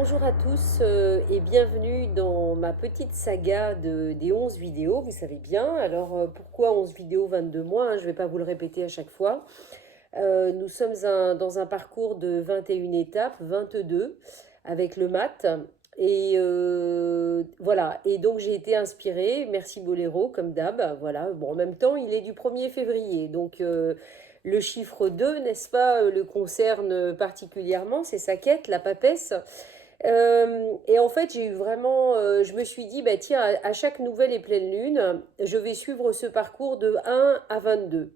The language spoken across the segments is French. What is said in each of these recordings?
Bonjour à tous et bienvenue dans ma petite saga des 11 vidéos, vous savez bien. Pourquoi 11 vidéos, 22 mois, hein, je ne vais pas vous le répéter à chaque fois. Nous sommes dans un parcours de 21 étapes, 22 avec le mat. Voilà, et donc j'ai été inspirée, merci Boléro, comme d'hab. Voilà, bon, en même temps, il est du 1er février, donc le chiffre 2, n'est-ce pas, le concerne particulièrement, c'est sa quête, la papesse. Et en fait, j'ai eu vraiment, je me suis dit, bah tiens, à chaque nouvelle et pleine lune, je vais suivre ce parcours de 1 à 22.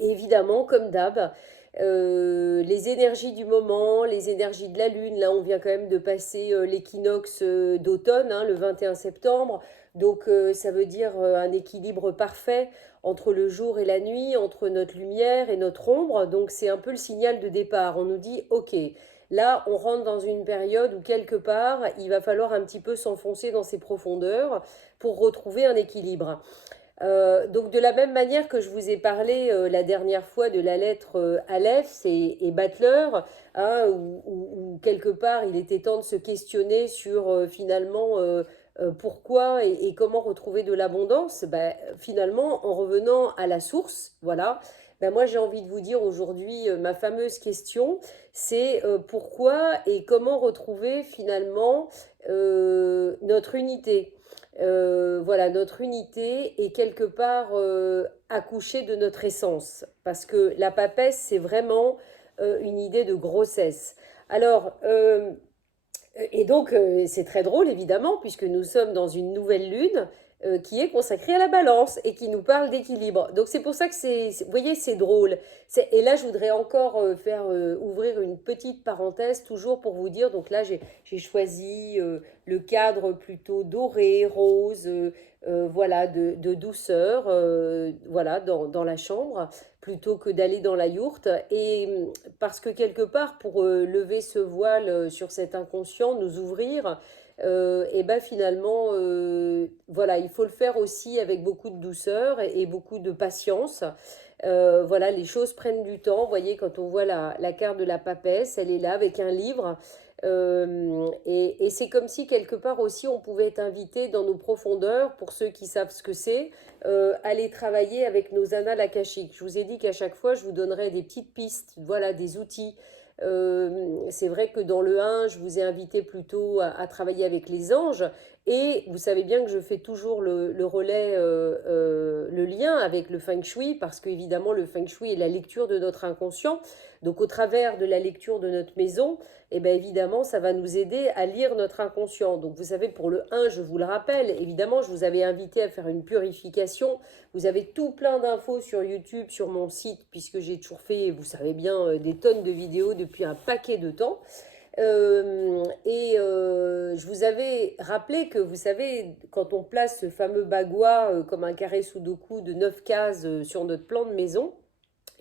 Et évidemment, comme d'hab, les énergies du moment, les énergies de la lune, là on vient quand même de passer l'équinoxe d'automne, hein, le 21 septembre, donc ça veut dire un équilibre parfait entre le jour et la nuit, entre notre lumière et notre ombre, donc c'est un peu le signal de départ. On nous dit, ok, là on rentre dans une période où quelque part il va falloir un petit peu s'enfoncer dans ses profondeurs pour retrouver un équilibre. Donc de la même manière que je vous ai parlé la dernière fois de la lettre Aleph et Butler, hein, où quelque part il était temps de se questionner sur finalement pourquoi et comment retrouver de l'abondance, ben, finalement en revenant à la source, voilà. Ben moi j'ai envie de vous dire aujourd'hui ma fameuse question, c'est pourquoi et comment retrouver finalement notre unité. Voilà, notre unité est quelque part accouchée de notre essence. Parce que la papesse, c'est vraiment une idée de grossesse. Alors, c'est très drôle, évidemment, puisque nous sommes dans une nouvelle lune qui est consacrée à la balance et qui nous parle d'équilibre. Donc c'est pour ça que vous voyez, c'est drôle. Et là, je voudrais encore ouvrir une petite parenthèse, toujours pour vous dire, donc là, j'ai choisi le cadre plutôt doré, rose, voilà, de douceur, voilà, dans la chambre, plutôt que d'aller dans la yourte. Et parce que quelque part, pour lever ce voile sur cet inconscient, nous ouvrir, et ben finalement, voilà, il faut le faire aussi avec beaucoup de douceur et beaucoup de patience. Voilà, les choses prennent du temps. Vous voyez, quand on voit la carte de la papesse, elle est là avec un livre. Et c'est comme si quelque part aussi on pouvait être invité dans nos profondeurs, pour ceux qui savent ce que c'est, aller travailler avec nos annales akashiques. Je vous ai dit qu'à chaque fois je vous donnerai des petites pistes, voilà, des outils. C'est vrai que dans le 1, je vous ai invité plutôt à travailler avec les anges. Et vous savez bien que je fais toujours le relais, le lien avec le feng shui, parce qu'évidemment, le feng shui est la lecture de notre inconscient. Donc, au travers de la lecture de notre maison, eh bien, évidemment, ça va nous aider à lire notre inconscient. Donc, vous savez, pour le 1, je vous le rappelle, évidemment, je vous avais invité à faire une purification. Vous avez tout plein d'infos sur YouTube, sur mon site, puisque j'ai toujours fait, vous savez bien, des tonnes de vidéos depuis un paquet de temps. Je vous avais rappelé que, vous savez, quand on place ce fameux bagua comme un carré sudoku de 9 cases sur notre plan de maison,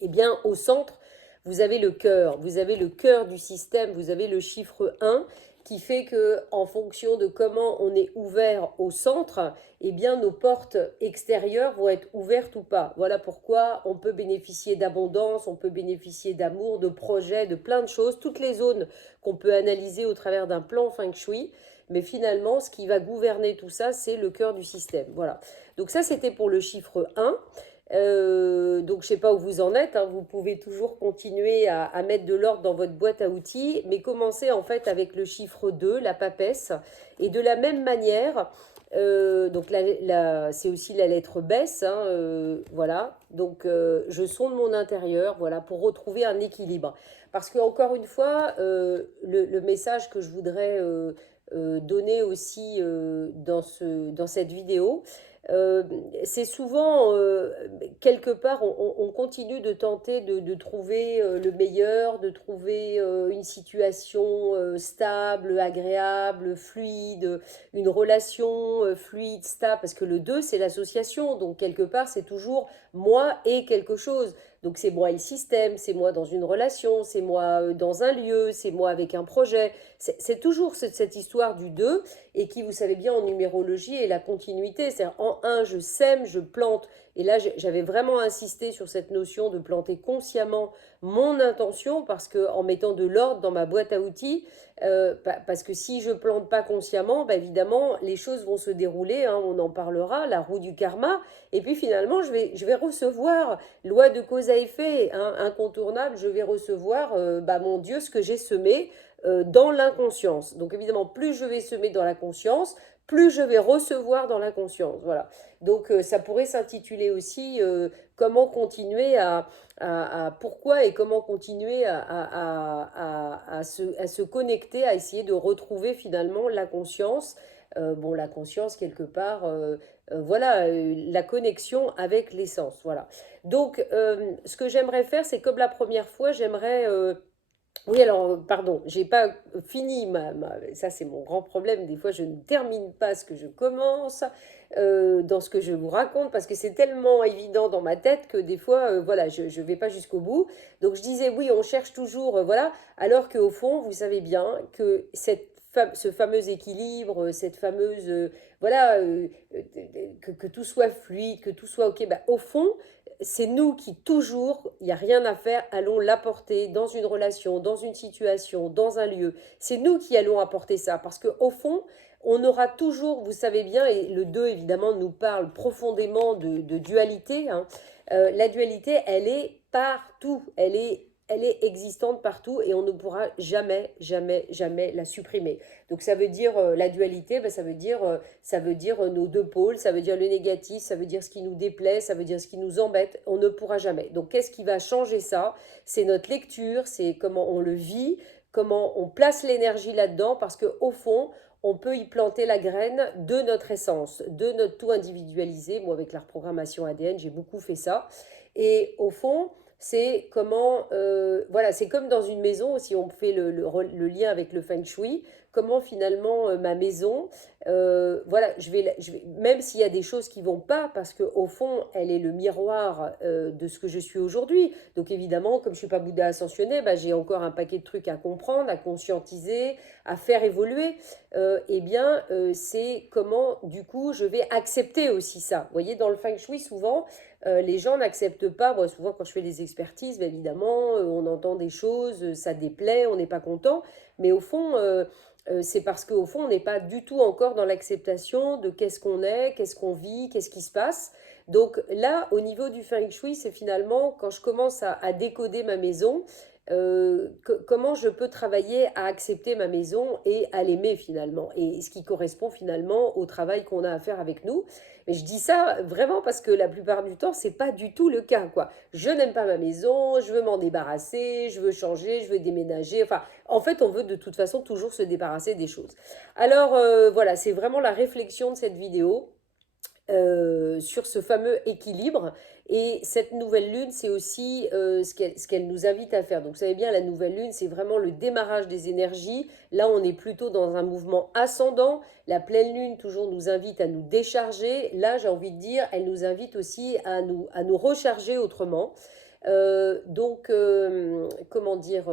eh bien, au centre, vous avez le cœur du système, vous avez le chiffre 1 qui fait que, en fonction de comment on est ouvert au centre, eh bien, nos portes extérieures vont être ouvertes ou pas. Voilà pourquoi on peut bénéficier d'abondance, on peut bénéficier d'amour, de projets, de plein de choses, toutes les zones qu'on peut analyser au travers d'un plan feng shui. Mais finalement, ce qui va gouverner tout ça, c'est le cœur du système. Voilà. Donc ça, c'était pour le chiffre 1. Donc je ne sais pas où vous en êtes, hein, vous pouvez toujours continuer à mettre de l'ordre dans votre boîte à outils, mais commencez en fait avec le chiffre 2, la papesse, et de la même manière, donc c'est aussi la lettre baisse, hein, voilà, donc je sonde mon intérieur, voilà, pour retrouver un équilibre. Parce que encore une fois, le message que je voudrais donner aussi dans cette vidéo, euh, c'est souvent, quelque part, on continue de tenter de trouver le meilleur, de trouver une situation stable, agréable, fluide, une relation fluide, stable, parce que le 2 c'est l'association, donc quelque part, c'est toujours moi et quelque chose. Donc c'est moi et le système, c'est moi dans une relation, c'est moi dans un lieu, c'est moi avec un projet. C'est toujours cette histoire du 2 et qui, vous savez bien, en numérologie est la continuité. C'est-à-dire en un, je sème, je plante Et là, j'avais vraiment insisté sur cette notion de planter consciemment mon intention, parce que en mettant de l'ordre dans ma boîte à outils, parce que si je plante pas consciemment, bah, évidemment, les choses vont se dérouler, hein, on en parlera, la roue du karma, et puis finalement, je vais recevoir, loi de cause à effet, hein, incontournable, je vais recevoir, bah, mon Dieu, ce que j'ai semé dans l'inconscience. Donc évidemment, plus je vais semer dans la conscience, plus je vais recevoir dans la conscience. Voilà. Donc ça pourrait s'intituler aussi comment continuer pourquoi et comment continuer à se connecter, à essayer de retrouver finalement la conscience. Bon, la conscience quelque part, voilà, la connexion avec l'essence. Voilà. Donc, ce que j'aimerais faire, c'est comme la première fois, j'aimerais oui, alors, pardon, j'ai pas fini ça c'est mon grand problème. Des fois, je ne termine pas ce que je commence dans ce que je vous raconte parce que c'est tellement évident dans ma tête que des fois, voilà, je ne vais pas jusqu'au bout. Donc, je disais, oui, on cherche toujours, voilà, alors qu'au fond, vous savez bien que ce fameux équilibre, cette fameuse, voilà, que tout soit fluide, que tout soit OK, bah, au fond, c'est nous qui toujours, il n'y a rien à faire, allons l'apporter dans une relation, dans une situation, dans un lieu. C'est nous qui allons apporter ça parce qu'au fond, on aura toujours, vous savez bien, et le 2 évidemment nous parle profondément de dualité, hein. La dualité, elle est partout, elle est existante partout et on ne pourra jamais, jamais, jamais la supprimer. Donc ça veut dire la dualité, ben, ça veut dire nos deux pôles, ça veut dire le négatif, ça veut dire ce qui nous déplaît, ça veut dire ce qui nous embête. On ne pourra jamais. Donc qu'est-ce qui va changer ça? C'est notre lecture, c'est comment on le vit, comment on place l'énergie là-dedans, parce que au fond, on peut y planter la graine de notre essence, de notre tout individualisé. Moi, avec la reprogrammation ADN, j'ai beaucoup fait ça. Et au fond, c'est comment, voilà, c'est comme dans une maison, si on fait le lien avec le feng shui, comment finalement ma maison, voilà, même s'il y a des choses qui vont pas, parce qu'au fond, elle est le miroir de ce que je suis aujourd'hui. Donc évidemment, comme je suis pas Bouddha ascensionné, bah, j'ai encore un paquet de trucs à comprendre, à conscientiser, à faire évoluer. Eh bien, c'est comment, du coup, je vais accepter aussi ça. Vous voyez, dans le feng shui, souvent, les gens n'acceptent pas. Moi, souvent, quand je fais des expertises, bien évidemment, on entend des choses, ça déplaît, on n'est pas content. Mais au fond, c'est parce qu'au fond, on n'est pas du tout encore dans l'acceptation de qu'est-ce qu'on est, qu'est-ce qu'on vit, qu'est-ce qui se passe. Donc là, au niveau du feng shui, c'est finalement quand je commence à décoder ma maison, comment je peux travailler à accepter ma maison et à l'aimer finalement, et ce qui correspond finalement au travail qu'on a à faire avec nous. Mais je dis ça vraiment parce que la plupart du temps, c'est pas du tout le cas, quoi. Je n'aime pas ma maison, je veux m'en débarrasser, je veux changer, je veux déménager. Enfin, en fait, on veut de toute façon toujours se débarrasser des choses. Alors, voilà, c'est vraiment la réflexion de cette vidéo sur ce fameux équilibre. Et cette nouvelle lune, c'est aussi ce qu'elle nous invite à faire. Donc vous savez bien, la nouvelle lune, c'est vraiment le démarrage des énergies. Là, on est plutôt dans un mouvement ascendant. La pleine lune, toujours, nous invite à nous décharger. Là, j'ai envie de dire, elle nous invite aussi à nous recharger autrement. Donc, comment dire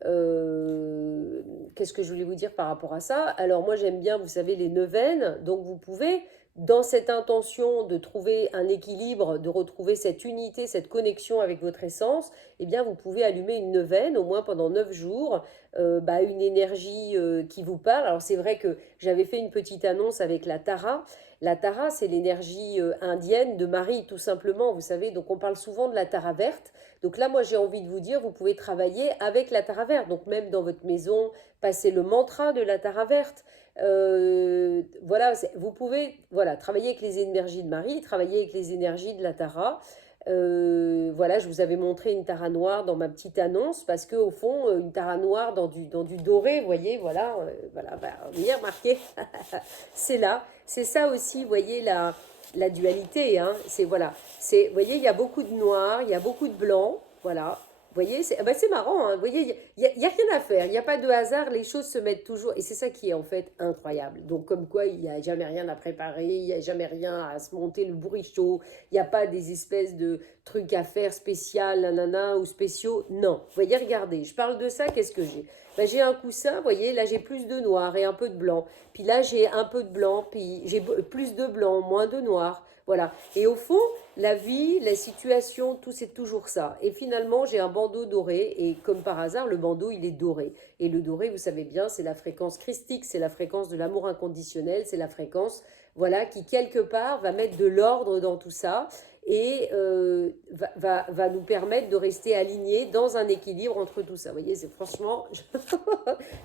qu'est-ce que je voulais vous dire par rapport à ça? Alors moi j'aime bien, vous savez, les neuvaines, donc vous pouvez, dans cette intention de trouver un équilibre, de retrouver cette unité, cette connexion avec votre essence, eh bien vous pouvez allumer une neuvaine, au moins pendant 9 jours, bah, une énergie qui vous parle. Alors c'est vrai que j'avais fait une petite annonce avec la Tara. La Tara, c'est l'énergie indienne de Marie, tout simplement, vous savez, donc on parle souvent de la Tara verte. Donc là, moi, j'ai envie de vous dire, vous pouvez travailler avec la Tara verte. Donc même dans votre maison, passez le mantra de la Tara verte. Voilà, vous pouvez voilà, travailler avec les énergies de Marie, travailler avec les énergies de la Tara. Voilà, je vous avais montré une Tara noire dans ma petite annonce parce que au fond, une Tara noire dans du doré, vous voyez, voilà, voilà, bah, vous voyez, remarquez, c'est là, c'est ça aussi, vous voyez la dualité, hein, c'est voilà, c'est, vous voyez, il y a beaucoup de noir, il y a beaucoup de blanc, voilà. Vous voyez, c'est marrant, hein, vous voyez, il y a rien à faire, il n'y a pas de hasard, les choses se mettent toujours, et c'est ça qui est en fait incroyable. Donc comme quoi, il n'y a jamais rien à préparer, il n'y a jamais rien à se monter le bourrichot, il n'y a pas des espèces de trucs à faire spécial, nanana, ou spéciaux, non. Vous voyez, regardez, je parle de ça, qu'est-ce que j'ai? Ben, j'ai un coussin, vous voyez, là j'ai plus de noir et un peu de blanc, puis là j'ai un peu de blanc, puis j'ai plus de blanc, moins de noir. Voilà. Et au fond, la vie, la situation, tout c'est toujours ça. Et finalement, j'ai un bandeau doré et comme par hasard, le bandeau, il est doré. Et le doré, vous savez bien, c'est la fréquence christique, c'est la fréquence de l'amour inconditionnel, c'est la fréquence, voilà, qui quelque part va mettre de l'ordre dans tout ça et va nous permettre de rester alignés dans un équilibre entre tout ça. Vous voyez, c'est franchement,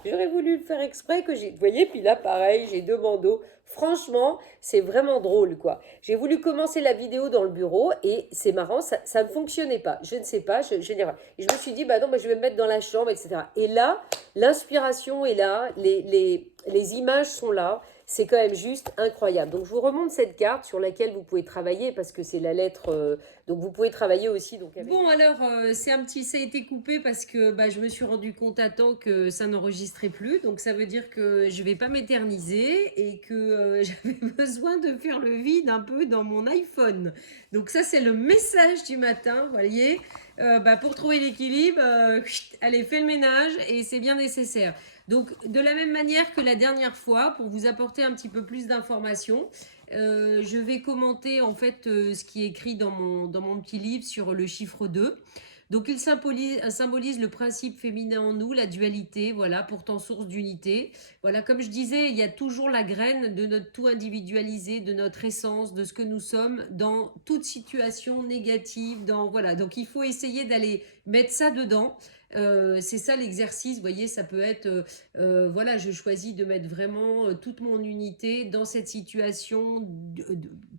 j'aurais voulu le faire exprès que j'ai, vous voyez, puis là pareil, j'ai deux bandeaux. Franchement, c'est vraiment drôle quoi. J'ai voulu commencer la vidéo dans le bureau et c'est marrant, ça ne fonctionnait pas. Je ne sais pas, je n'ai pas. Et je me suis dit, bah non, bah, je vais me mettre dans la chambre, etc. Et là, l'inspiration est là, les images sont là. C'est quand même juste incroyable. Donc, je vous remonte cette carte sur laquelle vous pouvez travailler parce que c'est la lettre. Donc, vous pouvez travailler aussi. Donc, avec... Bon, alors, c'est un petit. Ça a été coupé parce que bah, je me suis rendu compte à temps que ça n'enregistrait plus. Donc, ça veut dire que je ne vais pas m'éterniser et que j'avais besoin de faire le vide un peu dans mon iPhone. Donc, ça, c'est le message du matin. Vous voyez, bah, pour trouver l'équilibre, allez, fais le ménage et c'est bien nécessaire. Donc, de la même manière que la dernière fois, pour vous apporter un petit peu plus d'informations, je vais commenter en fait ce qui est écrit dans mon petit livre sur le chiffre 2. Donc, il symbolise le principe féminin en nous, la dualité, voilà, pourtant source d'unité. Voilà, comme je disais, il y a toujours la graine de notre tout individualisé, de notre essence, de ce que nous sommes dans toute situation négative. Voilà, donc il faut essayer d'aller mettre ça dedans. C'est ça l'exercice, vous voyez, ça peut être, voilà, je choisis de mettre vraiment toute mon unité dans cette situation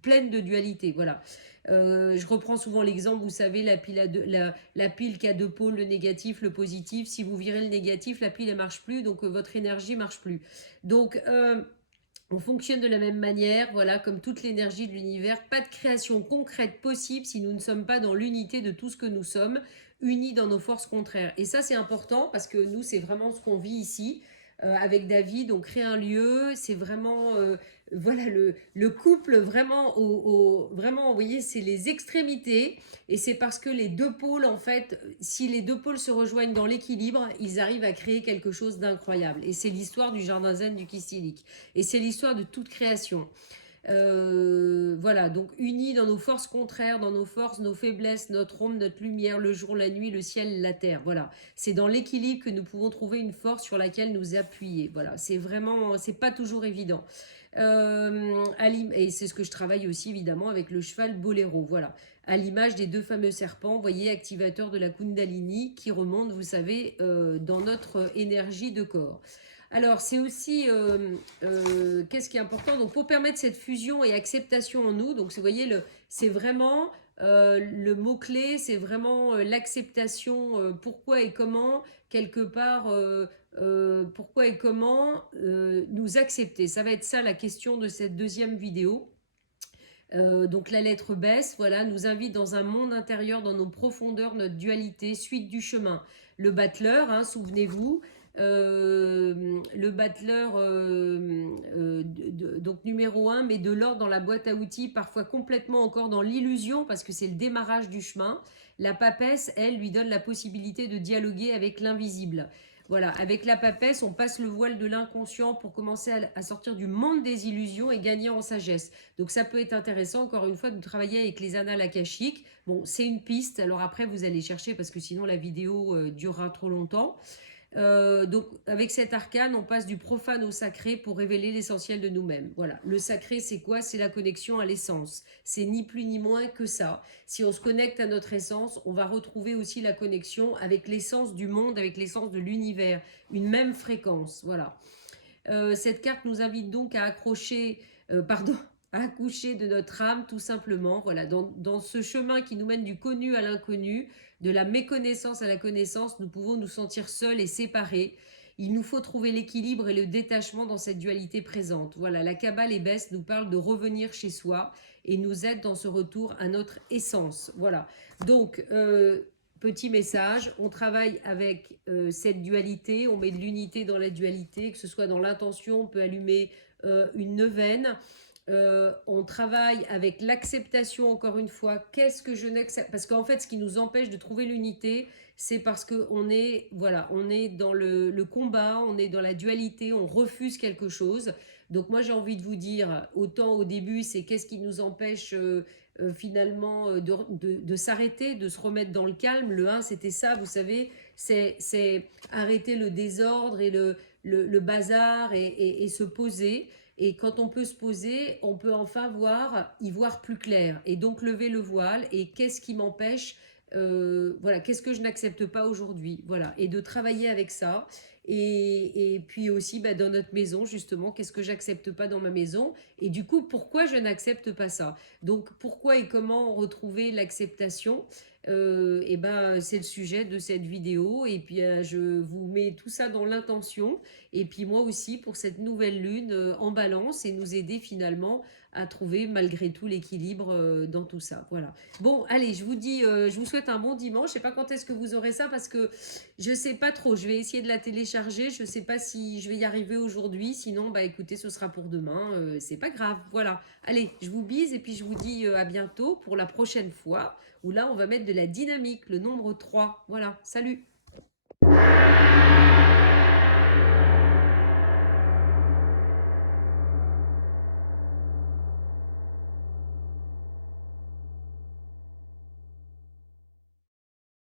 pleine de dualité, voilà. Je reprends souvent l'exemple, vous savez, la pile qui a deux pôles, le négatif, le positif. Si vous virez le négatif, la pile ne marche plus, donc votre énergie ne marche plus. Donc, on fonctionne de la même manière, voilà, comme toute l'énergie de l'univers. Pas de création concrète possible si nous ne sommes pas dans l'unité de tout ce que nous sommes, unis dans nos forces contraires. Et ça, c'est important parce que nous, c'est vraiment ce qu'on vit ici. Avec David, on crée un lieu, c'est vraiment voilà le couple vraiment vraiment, vous voyez, c'est les extrémités et c'est parce que les deux pôles, en fait, si les deux pôles se rejoignent dans l'équilibre, ils arrivent à créer quelque chose d'incroyable. Et c'est l'histoire du jardin zen du Kissilik. Et c'est l'histoire de toute création. Voilà, donc unis dans nos forces contraires, dans nos forces, nos faiblesses, notre ombre, notre lumière, le jour, la nuit, le ciel, la terre. Voilà, c'est dans l'équilibre que nous pouvons trouver une force sur laquelle nous appuyer. Voilà, c'est vraiment, c'est pas toujours évident. Et c'est ce que je travaille aussi évidemment avec le cheval boléro. Voilà, à l'image des deux fameux serpents, voyez, activateurs de la Kundalini qui remontent, vous savez, dans notre énergie de corps. Alors, c'est aussi, qu'est-ce qui est important? Donc, pour permettre cette fusion et acceptation en nous, donc, vous voyez, c'est vraiment le mot-clé, c'est vraiment l'acceptation, pourquoi et comment, quelque part, pourquoi et comment nous accepter. Ça va être ça la question de cette deuxième vidéo. Donc la lettre baisse, voilà, nous invite dans un monde intérieur, dans nos profondeurs, notre dualité, suite du chemin. Le battleur, hein, souvenez-vous, le battleur, donc numéro 1, met de l'ordre dans la boîte à outils, parfois complètement encore dans l'illusion, parce que c'est le démarrage du chemin. La papesse, elle, lui donne la possibilité de dialoguer avec l'invisible. Voilà, avec la papesse, on passe le voile de l'inconscient pour commencer à sortir du monde des illusions et gagner en sagesse. Donc ça peut être intéressant, encore une fois, de travailler avec les annales akashiques. Bon, c'est une piste, alors après vous allez chercher parce que sinon la vidéo durera trop longtemps. Donc avec cet arcane, on passe du profane au sacré pour révéler l'essentiel de nous-mêmes. Voilà, le sacré c'est quoi? C'est la connexion à l'essence. C'est ni plus ni moins que ça. Si on se connecte à notre essence, on va retrouver aussi la connexion avec l'essence du monde, avec l'essence de l'univers, une même fréquence. Voilà. Cette carte nous invite donc à accrocher, à accoucher de notre âme tout simplement, voilà, dans ce chemin qui nous mène du connu à l'inconnu, de la méconnaissance à la connaissance, nous pouvons nous sentir seuls et séparés. Il nous faut trouver l'équilibre et le détachement dans cette dualité présente. Voilà, la Kabbale épaisse nous parle de revenir chez soi et nous aide dans ce retour à notre essence. Voilà, donc petit message, on travaille avec cette dualité, on met de l'unité dans la dualité, que ce soit dans l'intention, on peut allumer une neuvaine. On travaille avec l'acceptation, encore une fois. Qu'est-ce que je n'accepte? Parce qu'en fait, ce qui nous empêche de trouver l'unité, c'est parce qu'on est, voilà, on est dans le combat, on est dans la dualité, on refuse quelque chose. Donc moi j'ai envie de vous dire, autant au début c'est qu'est-ce qui nous empêche finalement de s'arrêter, de se remettre dans le calme. Le 1 c'était ça, vous savez, c'est arrêter le désordre et le bazar et se poser. Et quand on peut se poser, on peut enfin y voir plus clair. Et donc lever le voile. Et qu'est-ce qui m'empêche voilà, qu'est-ce que je n'accepte pas aujourd'hui, voilà, et de travailler avec ça, et puis aussi bah, dans notre maison justement, qu'est-ce que j'accepte pas dans ma maison, et du coup pourquoi je n'accepte pas ça, donc pourquoi et comment retrouver l'acceptation, et ben c'est le sujet de cette vidéo, et puis je vous mets tout ça dans l'intention, et puis moi aussi pour cette nouvelle lune en balance, et nous aider finalement à trouver malgré tout l'équilibre dans tout ça, voilà. Bon, allez, je vous dis, je vous souhaite un bon dimanche. Je sais pas quand est-ce que vous aurez ça parce que je sais pas trop. Je vais essayer de la télécharger. Je sais pas si je vais y arriver aujourd'hui. Sinon, bah écoutez, ce sera pour demain. C'est pas grave. Voilà. Allez, je vous bise et puis je vous dis à bientôt pour la prochaine fois où là, on va mettre de la dynamique, le nombre 3. Voilà. Salut.